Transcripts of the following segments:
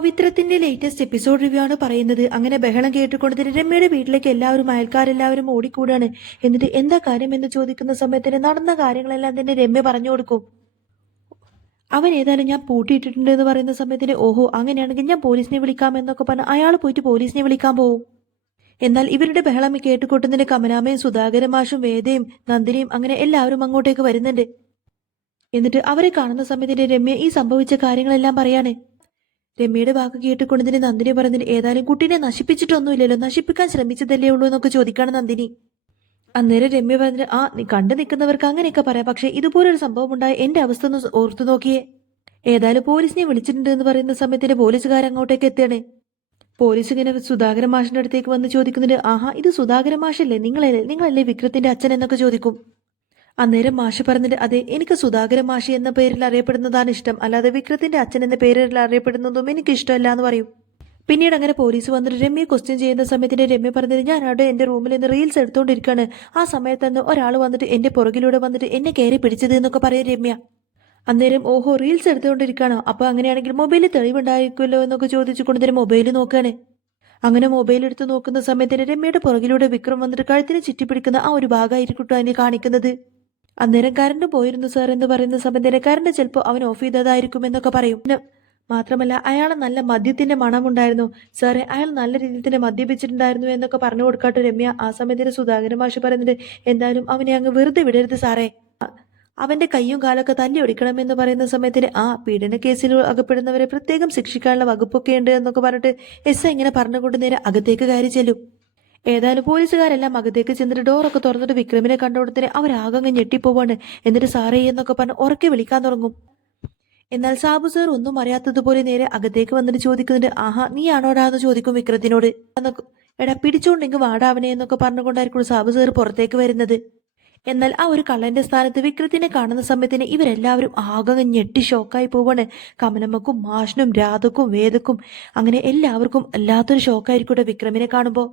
പവിത്രത്തിന്റെ latest episode review ആണ് പറയുന്നത്. അങ്ങനെ ബഹളം കേട്ടുകൊണ്ട് രമ്യയുടെ വീട്ടിലേക്ക് എല്ലാവരും അയൽക്കാരെല്ലാവരും ഓടിക്കൂടാണ്. എന്നിട്ട് എന്താ കാര്യം എന്ന് ചോദിക്കുന്ന സമയത്തിന് നടന്ന കാര്യങ്ങളെല്ലാം തന്നെ രമ്യ പറഞ്ഞു കൊടുക്കും. അവൻ ഏതായാലും ഞാൻ പൂട്ടിയിട്ടിട്ടുണ്ട് എന്ന് പറയുന്ന സമയത്തിന് ഓഹോ അങ്ങനെയാണെങ്കിൽ ഞാൻ പോലീസിനെ വിളിക്കാം എന്നൊക്കെ പറഞ്ഞ് അയാൾ പോയിട്ട് പോലീസിനെ വിളിക്കാൻ പോകും. എന്നാൽ ഇവരുടെ ബഹളം കേട്ടുകൊട്ടുന്നതിന് കമലാമയും സുധാകരൻ മാഷും വേദയും നന്ദിനിയും അങ്ങനെ എല്ലാവരും അങ്ങോട്ടേക്ക് വരുന്നുണ്ട്. എന്നിട്ട് അവരെ കാണുന്ന സമയത്തിന് രമ്യ ഈ സംഭവിച്ച കാര്യങ്ങളെല്ലാം പറയാണ്. രമ്യയുടെ വാക്ക് കേട്ടുകൊണ്ടതിന് നന്ദിനി പറഞ്ഞതിന് ഏതായാലും കുട്ടീനെ നശിപ്പിച്ചിട്ടൊന്നുമില്ലല്ലോ, നശിപ്പിക്കാൻ ശ്രമിച്ചതല്ലേ ഉള്ളൂ എന്നൊക്കെ ചോദിക്കാണ് നന്ദിനി. അന്നേരം രമ്യ പറഞ്ഞിട്ട് നീ കണ്ടു നിൽക്കുന്നവർക്ക് അങ്ങനെയൊക്കെ പറയാം, പക്ഷെ ഇതുപോലൊരു സംഭവം ഉണ്ടായ എന്റെ അവസ്ഥ ഒന്ന് ഓർത്തു നോക്കിയേ. ഏതായാലും പോലീസിനെ വിളിച്ചിട്ടുണ്ട് എന്ന് പറയുന്ന സമയത്തിന് പോലീസുകാർ അങ്ങോട്ടേക്ക് എത്തുകയാണ്. പോലീസ് ഇങ്ങനെ സുധാകരൻ മാഷിന്റെ അടുത്തേക്ക് വന്ന് ചോദിക്കുന്നുണ്ട്, ഇത് സുധാകരൻ മാഷല്ലേ, നിങ്ങളല്ലേ വിക്രത്തിന്റെ അച്ഛൻ എന്നൊക്കെ ചോദിക്കും. അന്നേരം മാഷ് പറഞ്ഞിട്ട് അതെ, എനിക്ക് സുധാകരൻ മാഷി എന്ന പേരിൽ അറിയപ്പെടുന്നതാണ് ഇഷ്ടം, അല്ലാതെ വിക്രത്തിന്റെ അച്ഛൻ എന്ന പേരിൽ അറിയപ്പെടുന്നതും എനിക്ക് ഇഷ്ടമല്ല എന്ന് പറയും. പിന്നീട് അങ്ങനെ പോലീസ് വന്നിട്ട് രമ്യ ക്വസ്റ്റ്യൻ ചെയ്യുന്ന സമയത്തിന് രമ്യ പറഞ്ഞത് ഞാൻ അവിടെ എന്റെ റൂമിൽ നിന്ന് റീൽസ് എടുത്തോണ്ടിരിക്കാണ്, ആ സമയത്ത് തന്നെ ഒരാൾ വന്നിട്ട് എന്റെ പുറകിലൂടെ വന്നിട്ട് എന്നെ കയറി പിടിച്ചത് എന്നൊക്കെ പറയും രമ്യ. അന്നേരം ഓഹോ റീൽസ് എടുത്തുകൊണ്ടിരിക്കാണോ, അപ്പൊ അങ്ങനെയാണെങ്കിൽ മൊബൈലിൽ തെളിവുണ്ടായിരിക്കുമല്ലോ എന്നൊക്കെ ചോദിച്ചുകൊണ്ട് മൊബൈൽ നോക്കുകയാണ്. അങ്ങനെ മൊബൈൽ എടുത്ത് നോക്കുന്ന സമയത്തിന് രമ്യയുടെ പുറകിലൂടെ വിക്രം വന്നിട്ട് കഴുത്തിന് ചുറ്റിപ്പിടിക്കുന്ന ആ ഒരു ഭാഗമായിരിക്കും അതിനെ കാണിക്കുന്നത്. അന്നേരം കറണ്ട് പോയിരുന്നു സാർ എന്ന് പറയുന്ന സമയത്തിന് കറണ്ട് ചിലപ്പോൾ അവൻ ഓഫ് ചെയ്തതായിരിക്കും എന്നൊക്കെ പറയും. മാത്രമല്ല അയാൾ നല്ല മദ്യത്തിന്റെ മണമുണ്ടായിരുന്നു സാറേ, അയാൾ നല്ല രീതിയിൽ തന്നെ മദ്യപിച്ചിട്ടുണ്ടായിരുന്നു എന്നൊക്കെ പറഞ്ഞു കൊടുക്കാട്ട് രമ്യ. ആ സമയത്തിന് സുധാകരൻ മാഷ് പറയുന്നുണ്ട് എന്തായാലും അവനെ അങ്ങ് വെറുതെ വിടരുത് സാറേ, അവന്റെ കയ്യും കാലൊക്കെ തല്ലി ഒടിക്കണമെന്ന് പറയുന്ന സമയത്തിന് പീഡന കേസിൽ അകപ്പെടുന്നവരെ പ്രത്യേകം ശിക്ഷിക്കാനുള്ള വകുപ്പൊക്കെ ഉണ്ട് എന്നൊക്കെ പറഞ്ഞിട്ട് ഇങ്ങനെ പറഞ്ഞുകൊണ്ട് നേരെ അകത്തേക്ക് കയറി ചെല്ലും. ഏതായാലും പോലീസുകാരെല്ലാം അകത്തേക്ക് ചെന്നിട്ട് ഡോറൊക്കെ തുറന്നിട്ട് വിക്രമിനെ കണ്ടുകൊടുത്തിന് അവരാകങ്ങ് ഞെട്ടിപ്പോവാണ്. എന്നിട്ട് സാറേ എന്നൊക്കെ പറഞ്ഞ് ഉറക്കെ വിളിക്കാൻ തുടങ്ങും. എന്നാൽ സാബു സാർ ഒന്നും അറിയാത്തതുപോലെ നേരെ അകത്തേക്ക് വന്നിട്ട് ചോദിക്കുന്നുണ്ട്, നീ ആണോടാ എന്ന് ചോദിക്കും വിക്രത്തിനോട്. എടാ പിടിച്ചോണ്ടെങ്കിൽ വാടാവനെ എന്നൊക്കെ പറഞ്ഞുകൊണ്ടായിരിക്കും സാബു സാർ പുറത്തേക്ക് വരുന്നത്. എന്നാൽ ആ ഒരു കള്ളന്റെ സ്ഥാനത്ത് വിക്രത്തിനെ കാണുന്ന സമയത്തിന് ഇവരെല്ലാവരും ആകെ ഞെട്ടി ഷോക്കായി പോവാണ്. കമലമ്മക്കും മാഷിനും രാധക്കും വേദക്കും അങ്ങനെ എല്ലാവർക്കും അല്ലാത്തൊരു ഷോക്കായിരിക്കൂടെ വിക്രമിനെ കാണുമ്പോൾ.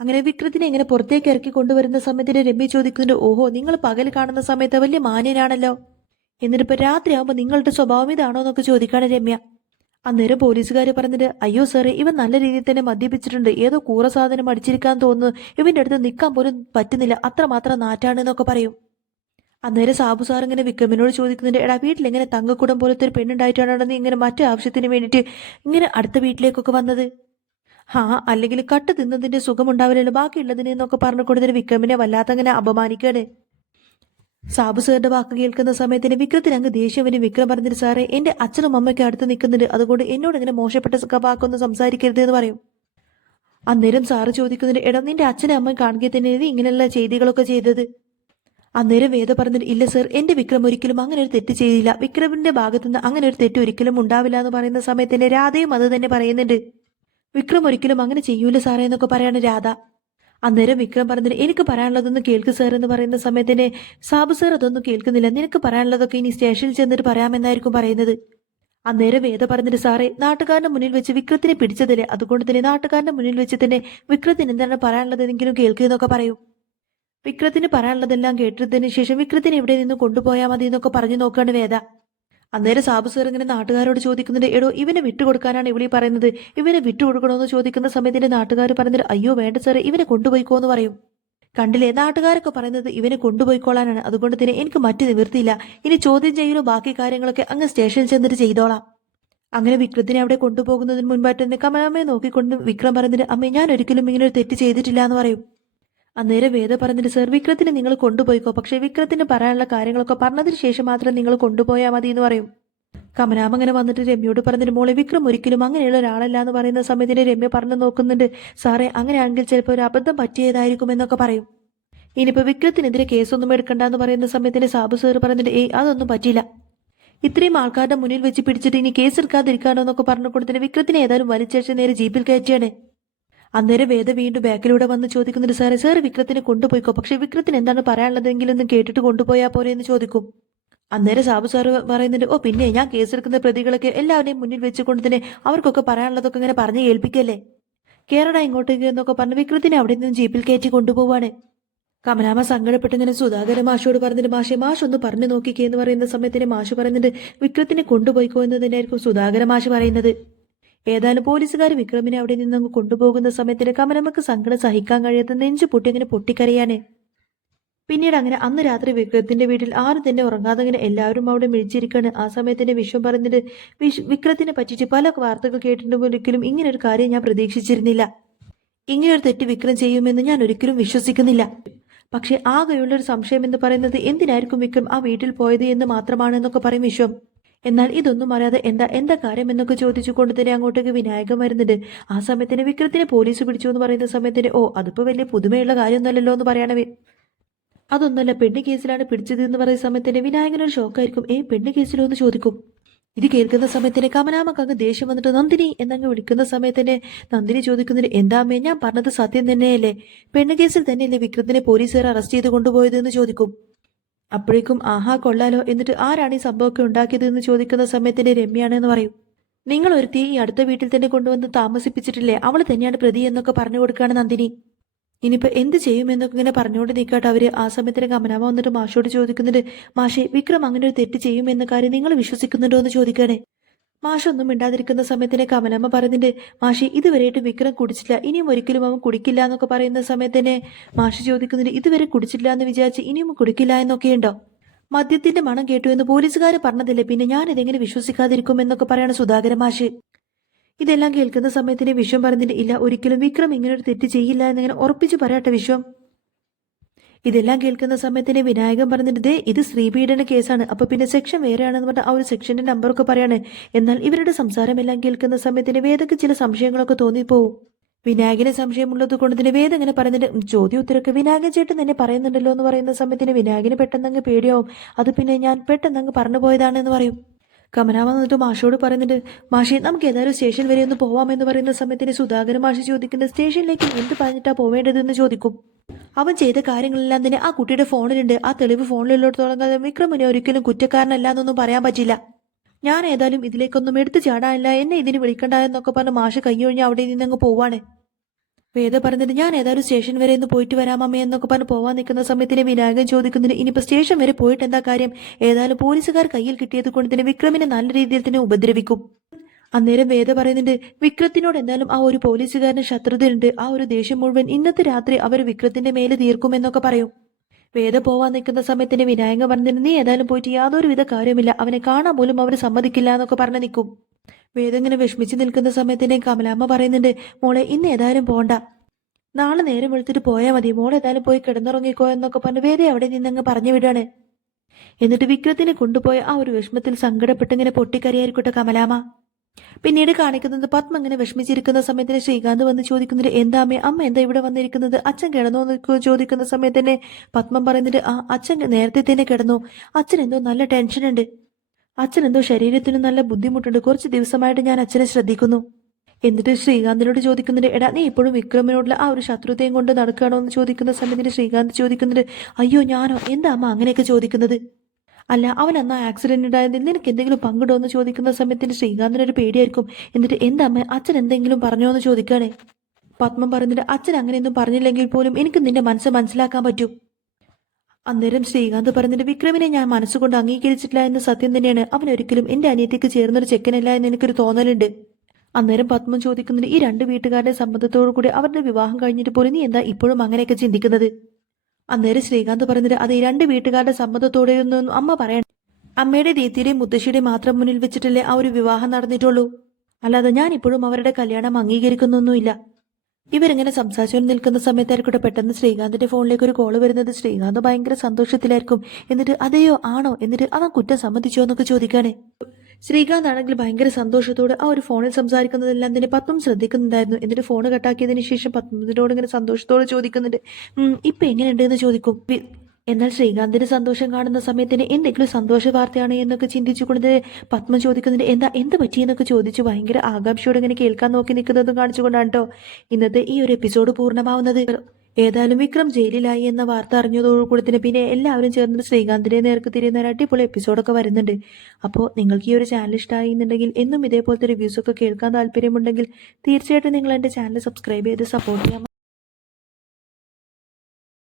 അങ്ങനെ വിക്രത്തിനെ ഇങ്ങനെ പുറത്തേക്ക് ഇറക്കി കൊണ്ടുവരുന്ന സമയത്തിന് രമ്യ ചോദിക്കുന്നുണ്ട്, ഓഹോ നിങ്ങൾ പകൽ കാണുന്ന സമയത്ത് വലിയ മാന്യനാണല്ലോ, എന്നിട്ടിപ്പോ രാത്രിയാകുമ്പോൾ നിങ്ങളുടെ സ്വഭാവം ഇതാണോ എന്നൊക്കെ ചോദിക്കാണ് രമ്യ. അന്നേരം പോലീസുകാർ പറഞ്ഞിട്ട് അയ്യോ സാറേ ഇവൻ നല്ല രീതിയിൽ തന്നെ മദ്യപിച്ചിട്ടുണ്ട്, ഏതോ കൂറ സാധനം അടിച്ചിരിക്കാൻ തോന്നുന്നു, ഇവന്റെ അടുത്ത് നിൽക്കാൻ പോലും പറ്റുന്നില്ല, അത്രമാത്രം നാറ്റാണ് എന്നൊക്കെ പറയും. അന്നേരം സാബു സാർ ഇങ്ങനെ വിക്രമിനോട് ചോദിക്കുന്നുണ്ട്, എടാ വീട്ടിൽ എങ്ങനെ തങ്കക്കൂടം പോലത്തെ ഒരു പെണ്ണുണ്ടായിട്ടാണോ നീ ഇങ്ങനെ മറ്റു ആവശ്യത്തിന് വേണ്ടിയിട്ട് ഇങ്ങനെ അടുത്ത വീട്ടിലേക്കൊക്കെ വന്നത്? അല്ലെങ്കിൽ കട്ട് തിന്നതിന്റെ സുഖമുണ്ടാവില്ലല്ലോ ബാക്കിയുള്ളതിന് എന്നൊക്കെ പറഞ്ഞു കൊടുത്തിട്ട് വിക്രമിനെ വല്ലാത്തങ്ങനെ അപമാനിക്കാണ്. സാബു സാറിന്റെ വാക്ക് കേൾക്കുന്ന സമയത്തിന് വിക്രത്തിന് അങ്ങ് ദേഷ്യം വരും. വിക്രം പറഞ്ഞിട്ട് സാറേ എന്റെ അച്ഛനും അമ്മയ്ക്ക് അടുത്ത് നിൽക്കുന്നുണ്ട്, അതുകൊണ്ട് എന്നോട് ഇങ്ങനെ മോശപ്പെട്ട വാക്കൊന്നും സംസാരിക്കരുത് എന്ന് പറയും. അന്നേരം സാറ് ചോദിക്കുന്നുണ്ട്, എടാ നിന്റെ അച്ഛനും അമ്മയും കാണുകയെ തന്നെ നീ ഇങ്ങനെയുള്ള ചെയ്തികളൊക്കെ ചെയ്തത്? അന്നേരം വേദ പറഞ്ഞിട്ട് ഇല്ല സർ, എന്റെ വിക്രം ഒരിക്കലും അങ്ങനെ ഒരു തെറ്റ് ചെയ്തില്ല, വിക്രമിന്റെ ഭാഗത്തുനിന്ന് അങ്ങനെ ഒരു തെറ്റ് ഒരിക്കലും ഉണ്ടാവില്ല എന്ന് പറയുന്ന സമയത്തിന് രാധയും അത് തന്നെ പറയുന്നുണ്ട്. വിക്രം ഒരിക്കലും അങ്ങനെ ചെയ്യൂല സാറേ എന്നൊക്കെ പറയാണ് രാധ. അന്നേരം വിക്രം പറഞ്ഞിട്ട് എനിക്ക് പറയാനുള്ളതൊന്നും കേൾക്ക് സാർ എന്ന് പറയുന്ന സമയത്തിന് സാബു സാർ അതൊന്നും കേൾക്കുന്നില്ല, നിനക്ക് പറയാനുള്ളതൊക്കെ ഇനി സ്റ്റേഷനിൽ ചെന്നിട്ട് പറയാമെന്നായിരിക്കും പറയുന്നത്. അന്നേരം വേദ പറഞ്ഞിട്ട് സാറേ നാട്ടുകാരുടെ മുന്നിൽ വെച്ച് വിക്രത്തിനെ പിടിച്ചതില്ലേ, അതുകൊണ്ട് തന്നെ നാട്ടുകാരുടെ മുന്നിൽ വെച്ച് തന്നെ വിക്രത്തിന് എന്താണ് പറയാനുള്ളതെങ്കിലും കേൾക്കുന്നൊക്കെ പറയും. വിക്രത്തിന് പറയാനുള്ളതെല്ലാം കേട്ടതിന് ശേഷം വിക്രത്തിനെ ഇവിടെ നിന്ന് കൊണ്ടുപോയാൽ മതി എന്നൊക്കെ പറഞ്ഞു നോക്കാണ് വേദ. അന്നേരം സാബു സാർ ഇങ്ങനെ നാട്ടുകാരോട് ചോദിക്കുന്നുണ്ട്, എടോ ഇവനെ വിട്ടുകൊടുക്കാനാണ് ഇവിളി പറയുന്നത്, ഇവനെ വിട്ടുകൊടുക്കണമെന്ന് ചോദിക്കുന്ന സമയത്തിന്റെ നാട്ടുകാർ പറഞ്ഞിട്ട് അയ്യോ വേണ്ട സാറേ ഇവനെ കൊണ്ടുപോയിക്കോന്ന് പറയും. കണ്ടില്ലേ നാട്ടുകാരൊക്കെ പറയുന്നത് ഇവനെ കൊണ്ടുപോയിക്കോളാനാണ്, അതുകൊണ്ട് തന്നെ എനിക്ക് മറ്റു നിവൃത്തിയില്ല, ഇനി ചോദ്യം ചെയ്യലോ ബാക്കി കാര്യങ്ങളൊക്കെ അങ്ങ് സ്റ്റേഷനിൽ ചെന്നിട്ട് ചെയ്തോളാം. അങ്ങനെ വിക്രത്തിനെ അവിടെ കൊണ്ടുപോകുന്നതിന് മുൻപായിട്ട് തന്നെ കമലാമ്മയെ നോക്കിക്കൊണ്ട് വിക്രം പറഞ്ഞിട്ട് അമ്മേ ഞാൻ ഒരിക്കലും ഇങ്ങനെ ഒരു തെറ്റ് ചെയ്തിട്ടില്ല എന്ന് പറയും. അന്നേരം വേദ പറഞ്ഞിട്ട് സർ വിക്രത്തിനെ നിങ്ങൾ കൊണ്ടുപോയിക്കോ, പക്ഷേ വിക്രത്തിന് പറയാനുള്ള കാര്യങ്ങളൊക്കെ പറഞ്ഞതിന് ശേഷം മാത്രം നിങ്ങൾ കൊണ്ടുപോയാൽ മതി എന്ന് പറയും. കമലാമ്മ അങ്ങനെ വന്നിട്ട് രമ്യയോട് പറഞ്ഞിട്ട് മോളെ വിക്രം ഒരിക്കലും അങ്ങനെയുള്ള ഒരാളല്ല എന്ന് പറയുന്ന സമയത്തിന് രമ്യ പറഞ്ഞു നോക്കുന്നുണ്ട്, സാറേ അങ്ങനെയാണെങ്കിൽ ചിലപ്പോൾ ഒരു അബദ്ധം പറ്റിയതായിരിക്കും എന്നൊക്കെ പറയും. ഇനിയിപ്പോൾ വിക്രത്തിനെതിരെ കേസൊന്നും എടുക്കണ്ടെന്ന് പറയുന്ന സമയത്തിന് സാബു സാർ പറഞ്ഞിട്ട് അതൊന്നും പറ്റില്ല, ഇത്രയും ആൾക്കാരുടെ മുന്നിൽ വെച്ച് പിടിച്ചിട്ട് ഇനി കേസ് എടുക്കാതിരിക്കാനോ എന്നൊക്കെ പറഞ്ഞു കൊടുത്തിട്ട് വിക്രത്തിനെ ഏതായാലും വലിച്ചേച്ച് നേരെ ജീപ്പിൽ കയറ്റിയാണ്. അന്നേരം വേദ വീണ്ടും ബാക്കിലൂടെ വന്ന് ചോദിക്കുന്നുണ്ട്, സാറേ സാർ വിക്രത്തിനെ കൊണ്ടുപോയിക്കോ, പക്ഷെ വിക്രത്തിന് എന്താണ് പറയാനുള്ളതെങ്കിലും ഒന്ന് കേട്ടിട്ട് കൊണ്ടുപോയാൽ പോരെ എന്ന് ചോദിക്കും. അന്നേരം സാബു സാറ് പറയുന്നുണ്ട്, പിന്നെ ഞാൻ കേസെടുക്കുന്ന പ്രതികളൊക്കെ എല്ലാവരെയും മുന്നിൽ വെച്ചുകൊണ്ട് തന്നെ അവർക്കൊക്കെ പറയാനുള്ളതൊക്കെ ഇങ്ങനെ പറഞ്ഞ് കേൾപ്പിക്കല്ലേ, കേരള ഇങ്ങോട്ടേക്ക് എന്നൊക്കെ പറഞ്ഞ് വിക്രത്തിനെ അവിടെ നിന്ന് ജീപ്പിൽ കയറ്റി കൊണ്ടുപോവാണ്. കമലാമ്മ സങ്കടപ്പെട്ട് ഇങ്ങനെ സുധാകരൻ മാഷോട് പറഞ്ഞിട്ട് മാഷ് ഒന്ന് പറഞ്ഞു നോക്കിക്കേ എന്ന് പറയുന്ന സമയത്തിന് മാഷ് പറയുന്നുണ്ട്, വിക്രത്തിനെ കൊണ്ടുപോയിക്കോ എന്ന് തന്നെയായിരിക്കും സുധാകരൻ മാഷ് പറയുന്നത്. ഏതായാലും പോലീസുകാർ വിക്രമിനെ അവിടെ നിന്നങ്ങ് കൊണ്ടുപോകുന്ന സമയത്തിന് കമലമ്മക്ക് സങ്കടം സഹിക്കാൻ കഴിയാത്ത നെഞ്ചു പൊട്ടി അങ്ങനെ പൊട്ടിക്കരയാണ്. പിന്നീട് അങ്ങനെ അന്ന് രാത്രി വിക്രത്തിന്റെ വീട്ടിൽ ആരും തന്നെ ഉറങ്ങാതെ അങ്ങനെ എല്ലാവരും അവിടെ മിഴിച്ചിരിക്കാണ്. ആ സമയത്തിന്റെ വിശ്വം പറഞ്ഞിട്ട് വിക്രത്തിനെ പറ്റിച്ച് പല വാർത്തകൾ കേട്ടിട്ടും ഒരിക്കലും ഇങ്ങനെ ഒരു കാര്യം ഞാൻ പ്രതീക്ഷിച്ചിരുന്നില്ല. ഇങ്ങനൊരു തെറ്റ് വിക്രം ചെയ്യുമെന്ന് ഞാൻ ഒരിക്കലും വിശ്വസിക്കുന്നില്ല. പക്ഷെ ആകെയുള്ളൊരു സംശയം എന്ന് പറയുന്നത് എന്തിനായിരിക്കും വിക്രം ആ വീട്ടിൽ പോയത് എന്ന് മാത്രമാണെന്നൊക്കെ പറയും വിശ്വം. എന്നാൽ ഇതൊന്നും അറിയാതെ എന്താ കാര്യം എന്നൊക്കെ ചോദിച്ചുകൊണ്ട് തന്നെ അങ്ങോട്ടേക്ക് വിനായകൻ വരുന്നുണ്ട്. ആ സമയത്തിന് വിക്രത്തിനെ പോലീസ് പിടിച്ചു എന്ന് പറയുന്ന സമയത്തിന് ഓ അതിപ്പോ വലിയ പുതുമയുള്ള കാര്യമൊന്നുമല്ലല്ലോ എന്ന് പറയണവേ. അതൊന്നല്ല, പെണ്ണ് കേസിലാണ് പിടിച്ചത് എന്ന് പറയുന്ന സമയത്തിന് വിനായകനൊരു ഷോക്കായിരിക്കും. പെണ്ണ് കേസിലോ എന്ന് ചോദിക്കും. ഇത് കേൾക്കുന്ന സമയത്തിന് കമലാമ്മക്ക് അങ്ങ് ദേഷ്യം വന്നിട്ട് നന്ദിനി എന്നങ്ങ് വിളിക്കുന്ന സമയത്തന്നെ നന്ദിനി ചോദിക്കുന്നതിന് എന്താ അമ്മേ, ഞാൻ പറഞ്ഞത് സത്യം തന്നെയല്ലേ? പെണ്ണ് കേസിൽ തന്നെയല്ലേ വിക്രത്തിനെ പോലീസുകാർ അറസ്റ്റ് ചെയ്ത് കൊണ്ടുപോയത് എന്ന് ചോദിക്കും. അപ്പോഴേക്കും ആഹാ കൊള്ളാലോ, എന്നിട്ട് ആരാണ് ഈ സംഭവമൊക്കെ ഉണ്ടാക്കിയത് എന്ന് ചോദിക്കുന്ന സമയത്തിന് രമ്യാണെന്ന് പറയും. നിങ്ങൾ ഒരുത്തി ഈ അടുത്ത വീട്ടിൽ തന്നെ കൊണ്ടുവന്ന് താമസിപ്പിച്ചിട്ടില്ലേ, അവള് തന്നെയാണ് പ്രതി എന്നൊക്കെ പറഞ്ഞു കൊടുക്കുകയാണ് നന്ദിനി. ഇനിയിപ്പോൾ എന്ത് ചെയ്യുമെന്നൊക്കെ ഇങ്ങനെ പറഞ്ഞുകൊണ്ട് നിൽക്കാട്ടെ അവര്. ആ സമയത്തിന് കമലാമ്മ വന്നിട്ട് മാഷോട് ചോദിക്കുന്നുണ്ട്, മാഷെ വിക്രം അങ്ങനെ ഒരു തെറ്റ് ചെയ്യുമെന്ന കാര്യം നിങ്ങൾ വിശ്വസിക്കുന്നുണ്ടോ എന്ന് ചോദിക്കണേ. മാഷൊന്നും മിണ്ടാതിരിക്കുന്ന സമയത്തിന് കമലമ്മ പറയുന്നുണ്ട്, മാഷി ഇതുവരെയായിട്ട് വിക്രം കുടിച്ചില്ല, ഇനിയും ഒരിക്കലും അവൻ കുടിക്കില്ല എന്നൊക്കെ പറയുന്ന സമയത്തന്നെ മാഷി ചോദിക്കുന്നുണ്ട്, ഇതുവരെ കുടിച്ചില്ല എന്ന് വിചാരിച്ച് ഇനിയും കുടിക്കില്ല എന്നൊക്കെയുണ്ടോ? മദ്യത്തിന്റെ മണം കേട്ടു എന്ന് പോലീസുകാർ പറഞ്ഞതല്ലേ, പിന്നെ ഞാൻ ഇതെങ്ങനെ വിശ്വസിക്കാതിരിക്കും എന്നൊക്കെ പറയാണ് സുധാകരൻ മാഷ്. ഇതെല്ലാം കേൾക്കുന്ന സമയത്തിന് വിശ്വം പറഞ്ഞിട്ട് ഇല്ല, ഒരിക്കലും വിക്രം ഇങ്ങനെ ഒരു തെറ്റ് ചെയ്യില്ല എന്നിങ്ങനെ ഉറപ്പിച്ചു പറയട്ടെ വിശ്വം. ഇതെല്ലാം കേൾക്കുന്ന സമയത്തിന് വിനായകൻ പറഞ്ഞിട്ട് ദേ ഇത് ശ്രീപീഡന കേസാണ്, അപ്പൊ പിന്നെ സെക്ഷൻ വേറെയാണെന്ന് പറഞ്ഞ ആ ഒരു സെക്ഷന്റെ നമ്പറൊക്കെ പറയാണ്. എന്നാൽ ഇവരുടെ സംസാരമെല്ലാം കേൾക്കുന്ന സമയത്തിന് വേദക്ക് ചില സംശയങ്ങളൊക്കെ തോന്നിപ്പോവും. വിനായകന് സംശയമുള്ളത് കൊണ്ട് തന്നെ വേദ ഇങ്ങനെ പറഞ്ഞിട്ട് ചോദ്യം ഉത്തരൊക്കെ വിനായകൻ ചേട്ടൻ തന്നെ പറയുന്നുണ്ടല്ലോ എന്ന് പറയുന്ന സമയത്തിന് വിനായകന് പെട്ടെന്നങ്ങ് പേടിയാവും. അത് പിന്നെ ഞാൻ പെട്ടെന്നങ്ങ് പറഞ്ഞു പോയതാണെന്ന് പറയും. കമലാമ്മ വന്നിട്ട് മാഷോട് പറയുന്നുണ്ട്, മാഷി നമുക്ക് ഏതായാലും സ്റ്റേഷൻ വരെ ഒന്ന് പോവാമെന്ന് പറയുന്ന സമയത്തിന് സുധാകരൻ മാഷി ചോദിക്കുന്നത് സ്റ്റേഷനിലേക്ക് എന്ത് പറഞ്ഞിട്ടാ പോവേണ്ടതെന്ന് ചോദിക്കും. അവൻ ചെയ്ത കാര്യങ്ങളെല്ലാം തന്നെ ആ കുട്ടിയുടെ ഫോണിലുണ്ട്, ആ തെളിവ് ഫോണിലുള്ളിടത്തോളം കാലം വിക്രമിനെ ഒരിക്കലും കുറ്റക്കാരനല്ല എന്നൊന്നും പറയാൻ പറ്റില്ല. ഞാൻ ഏതായാലും ഇതിലേക്കൊന്നും എടുത്തു ചാടാനില്ല, എന്നെ ഇതിന് വിളിക്കണ്ട എന്നൊക്കെ പറഞ്ഞ് മാഷ് കൈയൊഴിഞ്ഞ് അവിടെ നിന്നങ്ങ് പോവാണ്. വേദ പറഞ്ഞിട്ട് ഞാൻ ഏതായാലും സ്റ്റേഷൻ വരെ ഒന്ന് പോയിട്ട് വരാം അമ്മ എന്നൊക്കെ പറഞ്ഞ് പോവാൻ നിൽക്കുന്ന സമയത്തിന് വിനായകൻ ചോദിക്കുന്നതിന് ഇനിയിപ്പോൾ സ്റ്റേഷൻ വരെ പോയിട്ട് എന്താ കാര്യം, ഏതായാലും പോലീസുകാർ കയ്യിൽ കിട്ടിയത് കൊണ്ട് തന്നെ വിക്രമിനെ നല്ല രീതിയിൽ തന്നെ ഉപദ്രവിക്കും. അന്നേരം വേദ പറയുന്നുണ്ട്, വിക്രത്തിനോട് എന്തായാലും ആ ഒരു പോലീസുകാരന് ശത്രുതയുണ്ട്, ആ ഒരു ദേഷ്യം മുഴുവൻ ഇന്നത്തെ രാത്രി അവർ വിക്രത്തിന്റെ മേലെ തീർക്കുമെന്നൊക്കെ പറയും. വേദ പോവാൻ നിൽക്കുന്ന സമയത്തിന് വിനായകൻ പറഞ്ഞിട്ട് നീ ഏതായാലും പോയിട്ട് യാതൊരുവിധ കാര്യമില്ല, അവനെ കാണാൻ പോലും അവർ സമ്മതിക്കില്ല എന്നൊക്കെ പറഞ്ഞ് നിൽക്കും. വേദ ഇങ്ങനെ വിഷമിച്ച് നിൽക്കുന്ന സമയത്തിന് കമലാമ്മ പറയുന്നുണ്ട്, മോളെ ഇന്ന് ഏതായാലും പോണ്ട, നാളെ നേരം വെളുത്തിട്ട് പോയാൽ മതി, മോളെ ഏതായാലും പോയി കിടന്നുറങ്ങിക്കോ എന്നൊക്കെ പറഞ്ഞ് വേദ അവിടെ നിന്നങ്ങ് പറഞ്ഞു വിടാണ്. എന്നിട്ട് വിക്രത്തിനെ കൊണ്ടുപോയ ആ ഒരു വിഷമത്തിൽ സങ്കടപ്പെട്ട് ഇങ്ങനെ പൊട്ടിക്കരയായിരിക്കട്ടെ കമലാമ്മ. പിന്നീട് കാണിക്കുന്നത് പത്മ ഇങ്ങനെ വിഷമിച്ചിരിക്കുന്ന സമയത്തിന് ശ്രീകാന്ത് വന്ന് ചോദിക്കുന്നത് എന്താ അമ്മ എന്താ ഇവിടെ വന്നിരിക്കുന്നത്, അച്ഛൻ കിടന്നോ എന്ന് ചോദിക്കുന്ന സമയത്തന്നെ പത്മം പറയുന്നത് ആ അച്ഛൻ നേരത്തെ തന്നെ കിടന്നു, അച്ഛൻ എന്തോ നല്ല ടെൻഷനുണ്ട്, അച്ഛൻ എന്തോ ശരീരത്തിന് നല്ല ബുദ്ധിമുട്ടുണ്ട്, കുറച്ച് ദിവസമായിട്ട് ഞാൻ അച്ഛനെ ശ്രദ്ധിക്കുന്നു. എന്നിട്ട് ശ്രീകാന്തിനോട് ചോദിക്കുന്നുണ്ട്, എടാ നീ ഇപ്പോഴും വിക്രമിനോടുള്ള ആ ഒരു ശത്രുതയും കൊണ്ട് നടക്കുകയാണോ എന്ന് ചോദിക്കുന്ന സമയത്തിന് ശ്രീകാന്ത് ചോദിക്കുന്നുണ്ട്, അയ്യോ ഞാനോ, എന്താ അമ്മ അങ്ങനെയൊക്കെ ചോദിക്കുന്നത്, അല്ല അവൻ അന്ന് ആക്സിഡന്റ് ഉണ്ടായതിൽ നിനക്ക് എന്തെങ്കിലും പങ്കിടോ എന്ന് ചോദിക്കുന്ന സമയത്തിന് ശ്രീകാന്തിനൊരു പേടിയായിരിക്കും. എന്നിട്ട് എന്താ അമ്മ അച്ഛൻ എന്തെങ്കിലും പറഞ്ഞോ എന്ന് ചോദിക്കുകയാണേ. പത്മം പറഞ്ഞിട്ട് അച്ഛൻ അങ്ങനെയൊന്നും പറഞ്ഞില്ലെങ്കിൽ പോലും എനിക്ക് നിന്റെ മനസ്സ് മനസ്സിലാക്കാൻ പറ്റും. അന്നേരം ശ്രീകാന്ത് പറഞ്ഞിട്ട് വിക്രമിനെ ഞാൻ മനസ്സുകൊണ്ട് അംഗീകരിച്ചിട്ടില്ല എന്ന് സത്യം തന്നെയാണ്, അവൻ ഒരിക്കലും എന്റെ അനിയത്തിക്ക് ചേർന്നൊരു ചെക്കനല്ല എന്ന് എനിക്കൊരു തോന്നലുണ്ട്. അന്നേരം പത്മം ചോദിക്കുന്നുണ്ട്, ഈ രണ്ട് വീട്ടുകാരുടെ സമ്മതത്തോടു കൂടി അവരുടെ വിവാഹം കഴിഞ്ഞിട്ട് പോലും നീ എന്താ ഇപ്പോഴും അങ്ങനെയൊക്കെ ചിന്തിക്കുന്നത്? അന്നേരം ശ്രീകാന്ത് പറഞ്ഞിട്ട് അത് ഈ രണ്ട് വീട്ടുകാരുടെ സമ്മതത്തോടെയൊന്നും അമ്മ പറയണം, അമ്മയുടെ ദീത്തിയുടെയും മുത്തശ്ശിയുടെയും മാത്രം മുന്നിൽ വെച്ചിട്ടല്ലേ ആ ഒരു വിവാഹം നടന്നിട്ടുള്ളൂ, അല്ലാതെ ഞാൻ ഇപ്പോഴും അവരുടെ കല്യാണം അംഗീകരിക്കുന്നൊന്നുമില്ല. ഇവരിങ്ങനെ സംസാരിച്ചുകൊണ്ട് നിൽക്കുന്ന സമയത്തായിരിക്കട്ടെ പെട്ടെന്ന് ശ്രീകാന്തിന്റെ ഫോണിലേക്ക് ഒരു കോള് വരുന്നത്. ശ്രീകാന്ത് ഭയങ്കര സന്തോഷത്തിലായിരിക്കും. എന്നിട്ട് അതെയോ ആണോ, എന്നിട്ട് അവൻ കുറ്റം സമ്മതിച്ചോ എന്നൊക്കെ ചോദിക്കാനേ. ശ്രീകാന്ത് ആണെങ്കിൽ ഭയങ്കര സന്തോഷത്തോടെ ആ ഒരു ഫോണിൽ സംസാരിക്കുന്നതെല്ലാം തന്നെ പത്മം ശ്രദ്ധിക്കുന്നുണ്ടായിരുന്നു. എന്നിട്ട് ഫോൺ കട്ടാക്കിയതിനു ശേഷം പത്മത്തിനോട് ഇങ്ങനെ സന്തോഷത്തോടെ ചോദിക്കുന്നുണ്ട്, ഇപ്പൊ എങ്ങനെയുണ്ട് എന്ന് ചോദിക്കും. എന്നാൽ ശ്രീകാന്തിന്റെ സന്തോഷം കാണുന്ന സമയത്തിന് എന്തെങ്കിലും സന്തോഷ വാർത്തയാണ് എന്നൊക്കെ ചിന്തിച്ചുകൊണ്ട് പത്മ ചോദിക്കുന്നുണ്ട്, എന്ത് പറ്റിയെന്നൊക്കെ ചോദിച്ചു ഭയങ്കര ആകാംക്ഷയോടെ ഇങ്ങനെ കേൾക്കാൻ നോക്കി നിൽക്കുന്നതും കാണിച്ചുകൊണ്ടാണ് കേട്ടോ ഇന്നത്തെ ഈ ഒരു എപ്പിസോഡ് പൂർണ്ണമാവുന്നത്. ഏതായാലും വിക്രം ജയിലിലായി എന്ന വാർത്ത അറിഞ്ഞതോടുകൂടി തന്നെ പിന്നെ എല്ലാവരും ചേർന്നിട്ട് ശ്രീകാന്തിന്റെ നേർക്ക് തിരിയുന്ന ഒരു അടിപൊളി എപ്പിസോഡൊക്കെ വരുന്നുണ്ട്. അപ്പോൾ നിങ്ങൾക്ക് ഈ ഒരു ചാനൽ ഇഷ്ടമായി എന്നുണ്ടെങ്കിൽ എന്നും ഇതേപോലത്തെ റിവ്യൂസൊക്കെ കേൾക്കാൻ താല്പര്യമുണ്ടെങ്കിൽ തീർച്ചയായിട്ടും നിങ്ങൾ എൻ്റെ ചാനൽ സബ്സ്ക്രൈബ് ചെയ്ത് സപ്പോർട്ട് ചെയ്യാം.